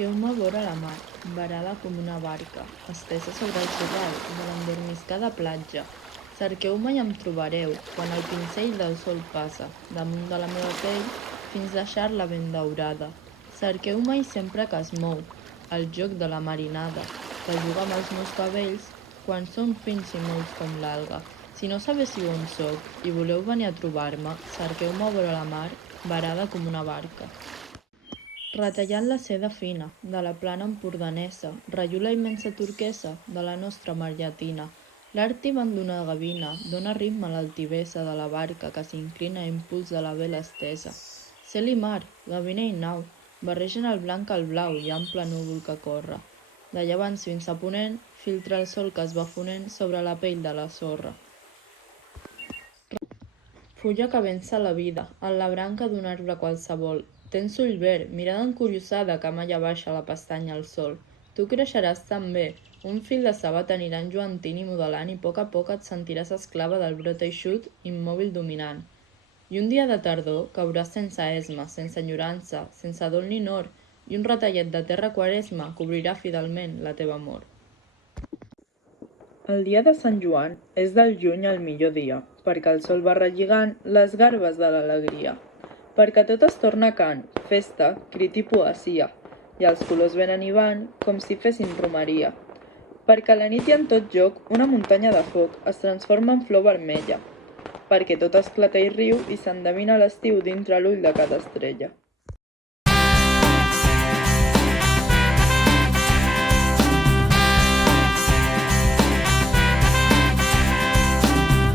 Cerqueu-me vora la mar, varada com una barca, estesa sobre el sorral de l'endormiscada platja. Cerqueu-me i em trobareu, quan el pinzell del sol passa damunt de la meva pell fins deixar-la ben daurada. Cerqueu-me i sempre que es mou, el joc de la marinada, que juga amb els meus cabells quan són fins i molts com l'alga. Si no sabéssiu on sóc i voleu venir a trobar-me, cerqueu-me vora la mar, varada com una barca. Retallant la seda fina, de la plana empordanesa, rellu la immensa turquesa de la nostra mar llatina. L'art tibant d'una gavina dóna ritme a l'altivesa de la barca que s'inclina a impuls de la vela estesa. Cel i mar, gavina i nau, barregen el blanc al blau i ample núvol que corre. De llevant fins a ponent, filtra el sol que es va fonent sobre la pell de la sorra. Fulla que vença la vida, en la branca d'un arbre qualsevol. Tens ull verd, mirada encuriosada que mai abaixa la pestanya al sol. Tu creixeràs també. Un fil de sabat anirà enjoantint i modelant i a poc et sentiràs esclava del brot eixut, immòbil dominant. I un dia de tardor cauràs sense esma, sense enyorança, sense dol ni nor, i un retallet de terra quaresma cobrirà fidelment la teva mort. El dia de Sant Joan és del juny el millor dia, perquè el sol va relligant les garbes de l'alegria, perquè tot es torna cant, festa, crit i poesia, i els colors venen i van com si fessin romeria, perquè a la nit i en tot joc una muntanya de foc es transforma en flor vermella, perquè tot esclata i riu i s'endevina l'estiu dintre l'ull de cada estrella.